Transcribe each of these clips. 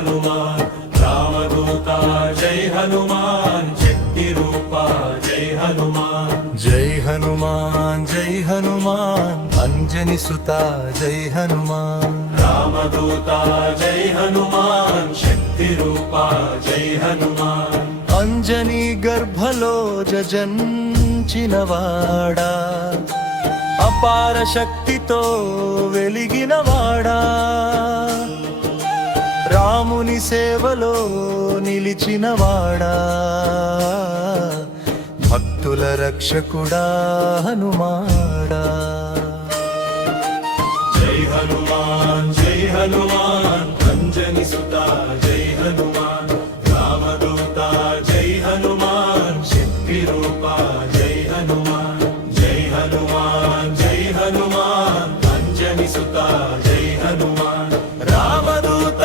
हनुमान रामदूता जय हनुमान शक्ति रूपा जय हनुमान जय हनुमान जय हनुमान अंजनी सुता जय हनुमान रामदूता जय हनुमान शक्ति रूपा जय हनुमान अंजनी गर्भलो जनिंचिनवाड़ा అపార శక్తితో వెలిగినవాడా రాముని సేవలో నిలిచినవాడా భక్తుల రక్షకుడా హనుమాడా జై హనుమాన్ జై హనుమాన్ అంజని సుతా జై హనుమాన్ రామదూత జై హనుమాన్ శక్తి రూపా జై హనుమాన్ జై హనుమాన్ జై హనుమాన్ అంజని సుతా జై హనుమాన్ రామదూత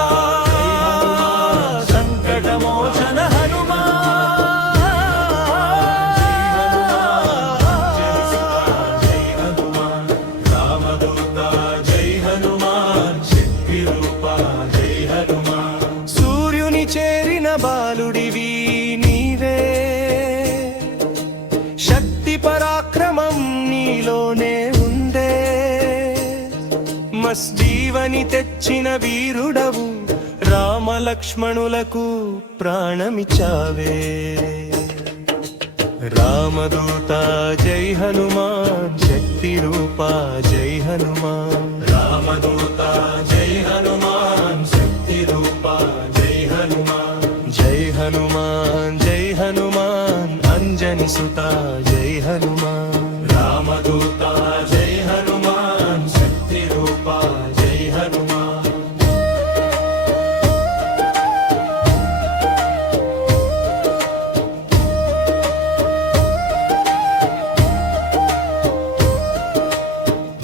సంకట మోచన హనుమాన్ జై హనుమాన్ రామదూత జై హనుమాన్ శక్తి రూపా జై హనుమాన్ సూర్యుని చేరిన బాలుడివి నీవే శక్తి పరాక్రమం నీలోనే ఉందే మస్జీవని తెచ్చిన వీరుడవు రామ లక్ష్మణులకు ప్రాణమిచ్చావే రామదూత జై హనుమాన్ శక్తి రూపా జై హనుమాన్ రామదూత జై హనుమాన్ శక్తి రూపా జై హనుమాన్ జై హనుమాన్ జై హనుమాన్ అంజని సుతా జై హనుమాన్ రామదూత జై హనుమాన్ శక్తి రూపా జై హనుమాన్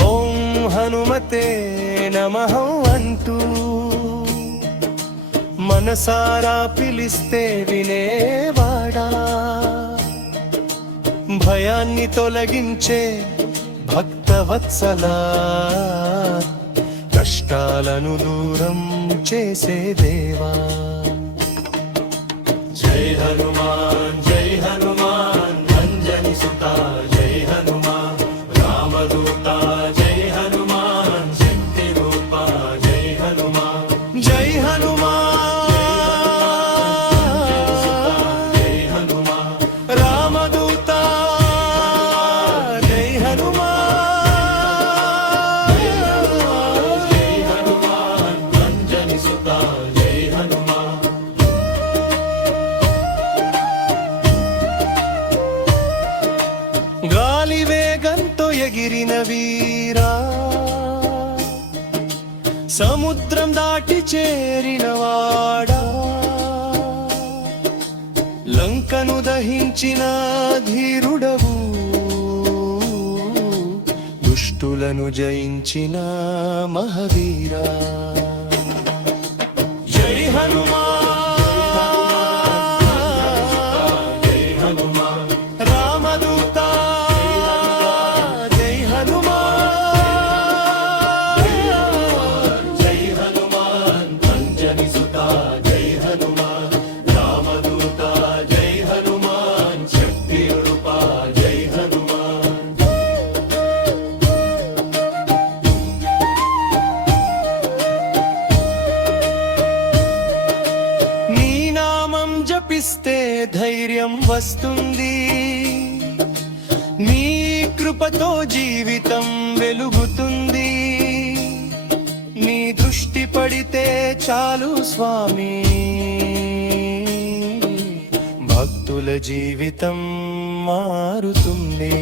ఓం హనుమతే నమః అంటూ మనసారా పిలిస్తే వినేవాడా భయాన్ని తొలగించే భక్తవత్సలా కష్టాలను దూరం చేసే దేవా జై హనుమాన్ జై హనుమాన్ అంజని సుతా జై హనుమాన్ రామదూత జై హనుమాన్ శక్తి రూపా జై హనుమాన్ జై హనుమాన్ జై హనుమాన్ రామదూత జై హనుమాన్ జై హనుమాన్ అంజని సుతా జై హనుమాన్ గాలి వేగంతో ఎగిరిన వీరా సముద్రం దాటి చేరినవాడా లంకను దహించిన ధీరుడవు దుష్టులను జయించిన మహవీరా జై హనుమాన్ జై హనుమాన్ రామదూత జై హనుమాన్ జై హనుమాన్ అంజని సుతా జై హనుమాన్ రామదూత జై హనుమాన్ శక్తి రూపా జై హనుమాన్ నీ నామం జపిస్తే ధైర్యం వస్తుంది నీ కృపతో జీవితం వెలుగుతుంది నీ దృష్టి పడితే చాలు స్వామి భక్తుల జీవితం మారుతుంది